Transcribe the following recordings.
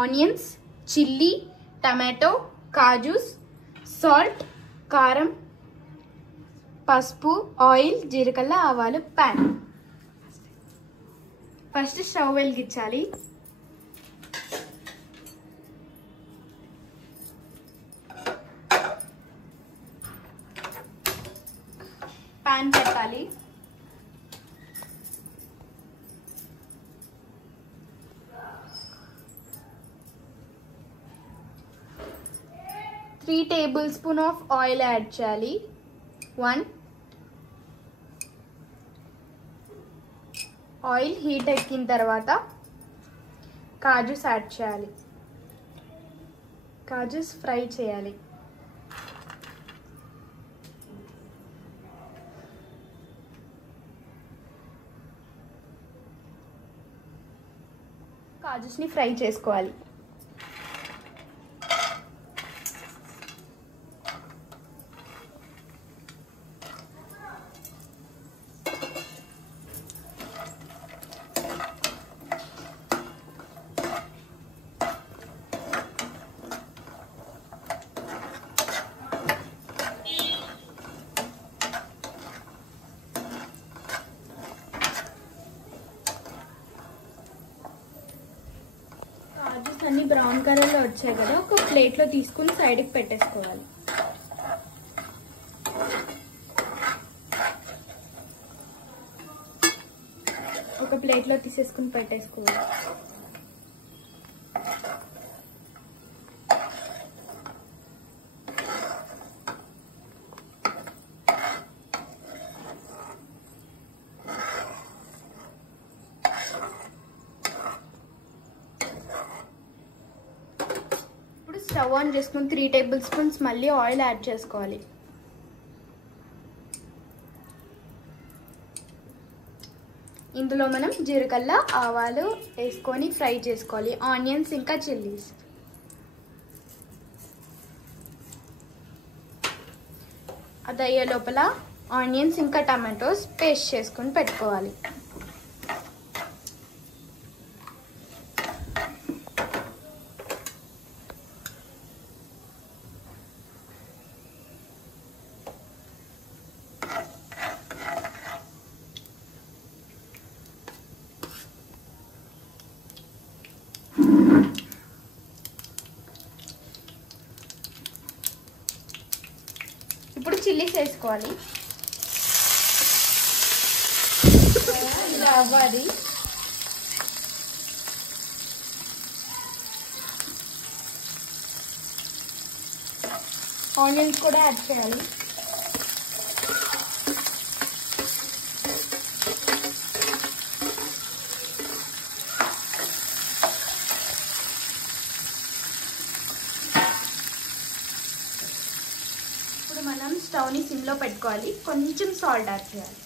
Onions, chilli, tomato, kajus, salt, కారం, పసుపు, oil, జీలకర్ర, ఆవాలు, పాన్. ఫస్ట్ స్టవ్ వెలిగించాలి. పాన్ పెట్టాలి. Three table spoon of oil add చేయాలి. 1 ఆయిల్ హీట్ ఎక్కిన తర్వాత కాజూస్ యాడ్ చేయాలి. కాజూస్ ఫ్రై చేయాలి. కాజూస్ని ఫ్రై చేసుకోవాలి. కాజూస్ అన్ని బ్రౌన్ కలర్లో వచ్చాయి కదా, ఒక ప్లేట్లో తీసుకుని సైడ్కి పెట్టేసుకోవాలి. ఒక ప్లేట్లో తీసేసుకుని పెట్టేసుకోవాలి. స్టవ్ ఆన్ చేసుకుని 3 టేబుల్ స్పూన్స్ మళ్ళీ ఆయిల్ యాడ్ చేసుకోవాలి. ఇందులో మనం జీలకర్ర, ఆవాలు వేసుకొని ఫ్రై చేసుకోవాలి. ఆనియన్స్ ఇంకా చిల్లీస్. అది అయ్యే లోపల ఆనియన్స్ ఇంకా టమాటోస్ పేస్ట్ చేసుకొని పెట్టుకోవాలి. ఇప్పుడు చిల్లీస్ వేసుకోవాలి. ఇలా అవ్వాలి. ఆనియన్స్ కూడా యాడ్ చేయాలి. ఇప్పుడు మనం స్టవ్ని సిమ్లో పెట్టుకోవాలి. కొంచెం సాల్ట్ యాడ్ చేయాలి.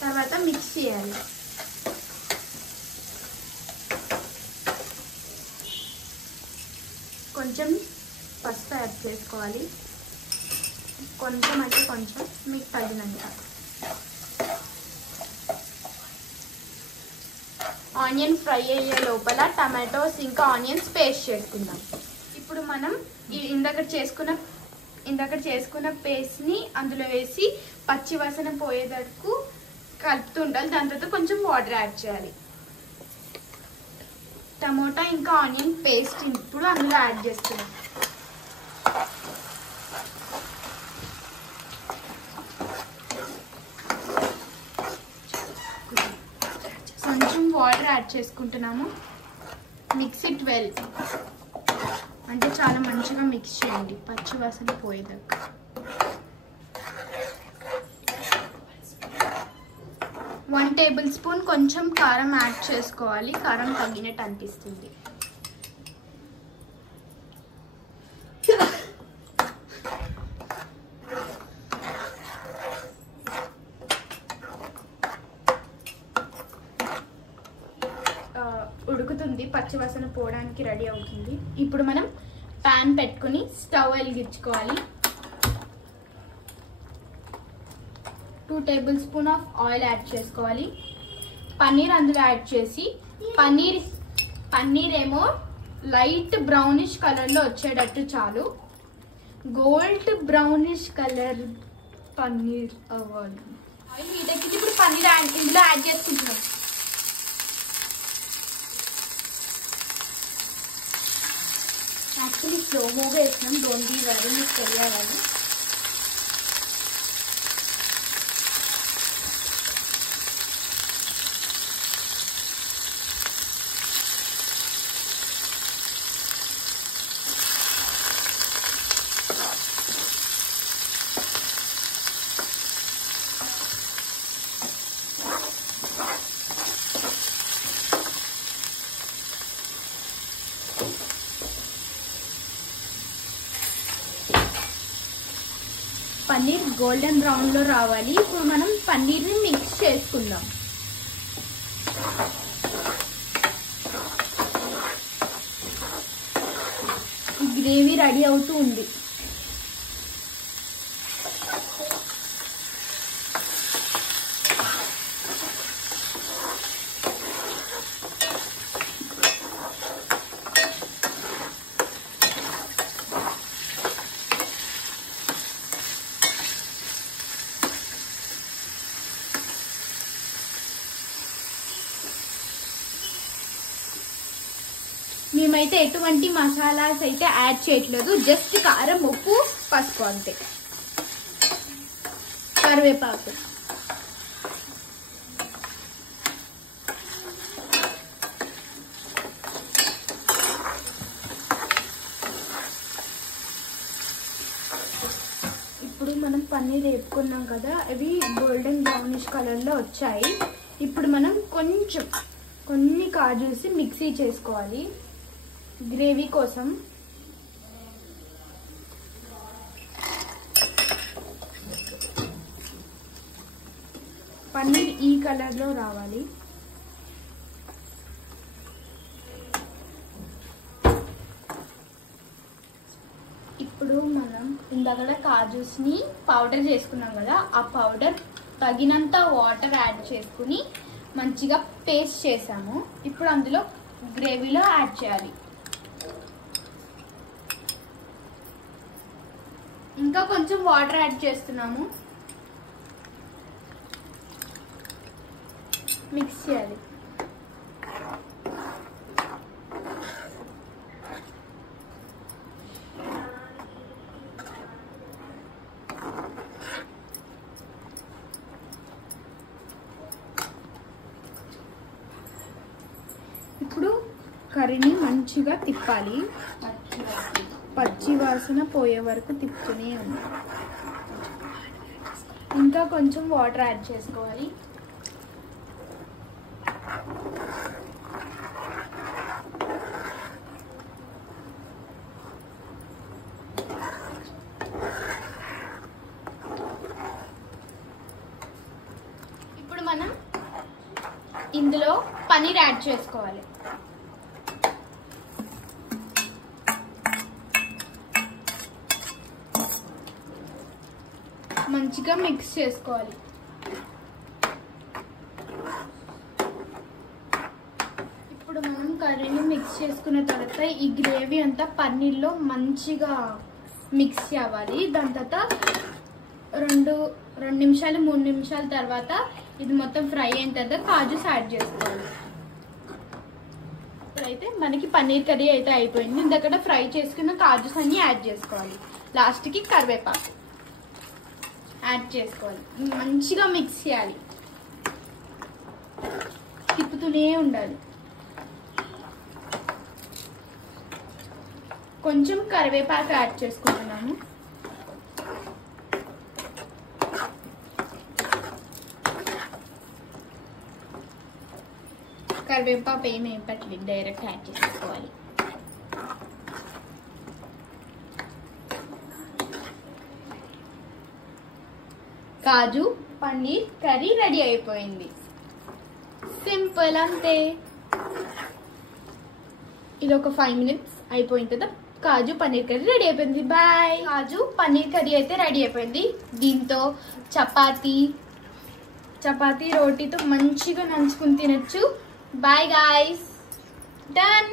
తర్వాత మిక్స్ చేయాలి. కొంచెం పసుపు యాడ్ చేసుకోవాలి. కొంచెం అంటే కొంచెం మీకు తగినంత. ఆనియన్ ఫ్రై అయ్యే లోపల టమాటోస్ ఇంకా ఆనియన్స్ పేస్ట్ చేసుకుందాం. ఇప్పుడు మనం ఇందాక చేసుకున్న పేస్ట్ని అందులో వేసి పచ్చి వాసన పోయేటట్టు కలుపుతూ ఉండాలి. దాని తర్వాత కొంచెం వాటర్ యాడ్ చేయాలి. టమోటా ఇంకా ఆనియన్ పేస్ట్ ఇప్పుడు అందులో యాడ్ చేస్తున్నాం. కొంచెం వాటర్ యాడ్ చేసుకుంటున్నాము. Mix it well. అంటే చాలా మంచిగా మిక్స్ చేయండి పచ్చి వాసన పోయేదాకా. వన్ టేబుల్ స్పూన్ కొంచెం కారం యాడ్ చేసుకోవాలి. కారం తగ్గినట్టు అనిపిస్తుంది. ఉడుకుతుంది, పచ్చివాసన పోవడానికి రెడీ అవుతుంది. ఇప్పుడు మనం పాన్ పెట్టుకుని స్టవ్ వెలిగించుకోవాలి. 2 tablespoon of oil add చేసుకోవాలి. పన్నీర్ అందులో యాడ్ చేసి పన్నీర్ ఏమో లైట్ బ్రౌనిష్ కలర్లో వచ్చేటట్టు చాలు. గోల్డ్ బ్రౌనిష్ కలర్ పన్నీర్ అవ్వాలి. ఇప్పుడు పన్నీర్ ఇందులో యాడ్ చేసుకుంటున్నాం. యాక్చువల్లీ స్లోమోగా వేసినాం, డోంట్ బీ వరీ, మీకు తెలియాలని. పన్నీర్ గోల్డెన్ బ్రౌన్ లో రావాలి. ఇప్పుడు మనం పన్నీర్ని మిక్స్ చేసుకుందాం. గ్రేవీ రెడీ అవుతూ ఉంది. మేమైతే ఎటువంటి మసాలాస్ అయితే యాడ్ చేయట్లేదు, జస్ట్ కారం, ఉప్పు, పసుపు అంతే. కరివేపాకు, ఇప్పుడు మనం పన్నీర్ వేపుకున్నాం కదా, అవి గోల్డెన్ బ్రౌనిష్ కలర్లో వచ్చాయి. ఇప్పుడు మనం కొన్ని కాజూస్ మిక్సీ చేసుకోవాలి గ్రేవీ కోసం. పన్నీర్ ఈ కలర్లో రావాలి. ఇప్పుడు మనం ఇందాక కాజూస్ని పౌడర్ చేసుకున్నాం కదా, ఆ పౌడర్ తగినంత వాటర్ యాడ్ చేసుకుని మంచిగా పేస్ట్ చేసాము. ఇప్పుడు అందులో గ్రేవీలో యాడ్ చేయాలి. ఇంకా కొంచెం వాటర్ యాడ్ చేస్తున్నాము, మిక్స్ చేయాలి. ఇప్పుడు కర్రీని మంచిగా తిప్పాలి, పచ్చి వాసన పోయే వరకు తిప్పుతూనే ఉంది. ఇంకా కొంచెం వాటర్ యాడ్ చేసుకోవాలి. ఇప్పుడు మనం ఇందులో పన్నీర్ యాడ్ చేసుకోవాలి. మంచిగా మిక్స్ చేసుకోవాలి. ఇప్పుడు మనం కర్రీని మిక్స్ చేసుకున్న తర్వాత ఈ గ్రేవీ అంతా పన్నీర్లో మంచిగా మిక్స్ అవ్వాలి. దాని తర్వాత రెండు నిమిషాలు 3 నిమిషాల తర్వాత ఇది మొత్తం ఫ్రై అయిన తర్వాత కాజూస్ యాడ్ చేసుకోవాలి. ఇప్పుడైతే మనకి పన్నీర్ కర్రీ అయితే అయిపోయింది. ఇందక్కడ ఫ్రై చేసుకున్న కాజూస్ అన్ని యాడ్ చేసుకోవాలి. లాస్ట్కి కరివేపాకు యాడ్ చేసుకోవాలి. మంచిగా మిక్స్ చేయాలి, తిప్పుతూనే ఉండాలి. కొంచెం కరివేపాకు యాడ్ చేసుకుంటున్నాము. కరివేపాకు ఏమి పట్టలేదు, డైరెక్ట్ యాడ్ చేసుకోవాలి. కాజు పన్నీర్ కర్రీ రెడీ అయిపోయింది. సింపుల్, అంతే. ఇది ఒక 5 minutes అయిపోయిన తర్వాత కాజు పన్నీర్ కర్రీ రెడీ అయిపోయింది. బాయ్. కాజు పన్నీర్ కర్రీ అయితే రెడీ అయిపోయింది. దీంతో చపాతీ, చపాతీ రోటీతో మంచిగా నంచుకుని తినచ్చు. Bye guys, done.